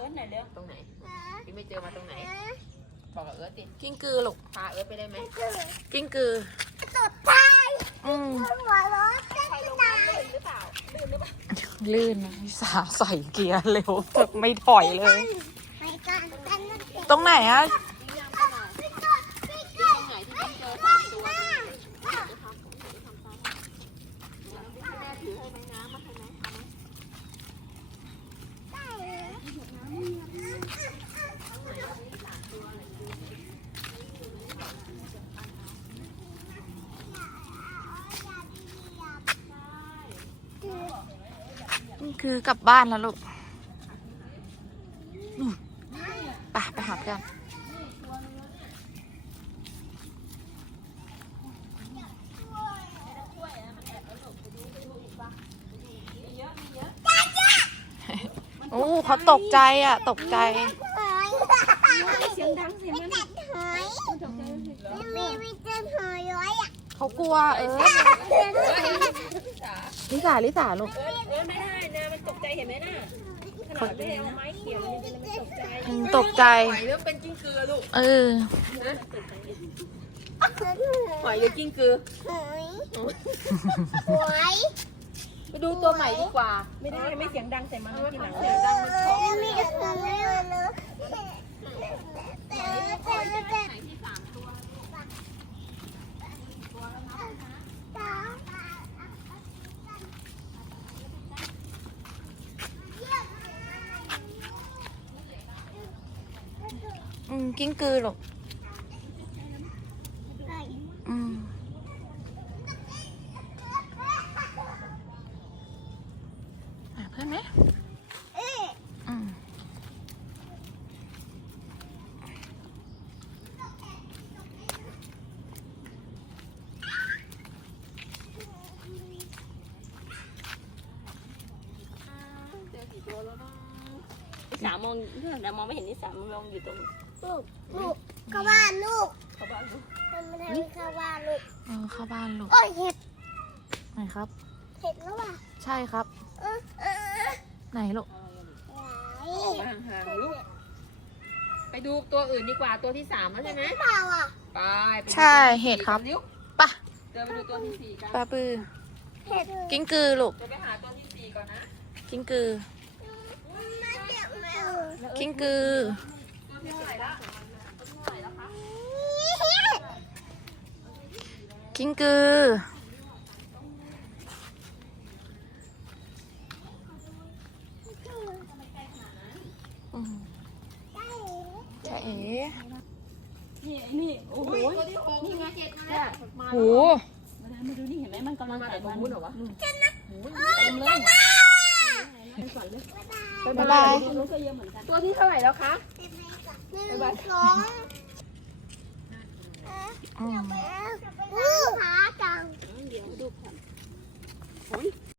ต้นไหนเร็วตรงไหนที่ไม่เจอมาตรงไหน บอกกับเอิร์ธดิกิ้งกือลูกพาเอิร์ธไปได้ไหมกิ้งกือสุดท้ายอืมหัวเร้อนจะตายหรือเปล่าลื่นนะพี่สาวใส่เกียร์เร็วจะไม่ถอยเลยไปกันกันนั่นเองตรงไหนอะ ไปก่อนไปก่อน ไหนที่เจอสามตัว กิ้งกือกลับบ้านแล้วลูกนู่นไปไปหาเพื่อนโอ้เขาตกใจอะ ตกใจหอยเสียงดังเสียงไปมันกัดหอยไม่ไม่เจอหอยร้อยอะเขากลัวเออ ลิสาลิสาลูก เออเออไม่ได้นะมันตกใจเห็นไหมน่ะขนาดไม่ได้เอาไม้เขี่ยมันยังเป็นมันตกใจอืมตกใจ หอยเริ่มเป็นกิ้งกือลูกเออ หอยหรือกิ้งกือหอยหอยไปดูตัวใหม่ดีกว่า ไม่ได้ไม่เสียงดังใส่มันทีหลังเสียงดังมันช็อก ไม่มีหอยเลยแต่แต่แต่ตา อืมกิ้งกือลูกอืมหาเพื่อนไหมเอ๊ะอืมเจอกี่ตัวแล้วนะนิสามองแต่มองไม่เห็นนิสามมองอยู่ตรง ลูกลูกเข้าบ้านลูกเขาบ้านลูกทำไมทำเข้าบ้านลูกเออเข้าบ้านลูกโอ้ยเห็ดไหนครับ เห็ดแล้วว่ะใช่ครับ เออเออเออไหนลูกไหนห่างๆลูก ไปดูตัวอื่นดีกว่าตัวที่สามแล้วใช่ไหมเปล่าอะไปไปดูใช่เห็ดครับ นิ้วปะเดินไปดูตัวที่สี่กันปลาปือ เห็ดกิ้งกือลูกจะไปหาตัวที่สี่ก่อนนะกิ้งกือมาเก็บแมวกิ้งกือ คะกิ้งกืออืมจะเอ๋นี่นี่โอ้โหตัวที่หกนี่ไงเจ็ดนะมาโหมาดูนี่เห็นไหมมันกำลังมาใส่แต่ตรมังนนู้นเหรอวะเต็มเลยไปฝันเลยบ๊ายบายรถก็เยอะเหมือนกันตัวที่เท่าไหร่แล้วคะ หนึ่งสองอืมลูกขาจังเดี๋ยวดูก่อนโอ้ย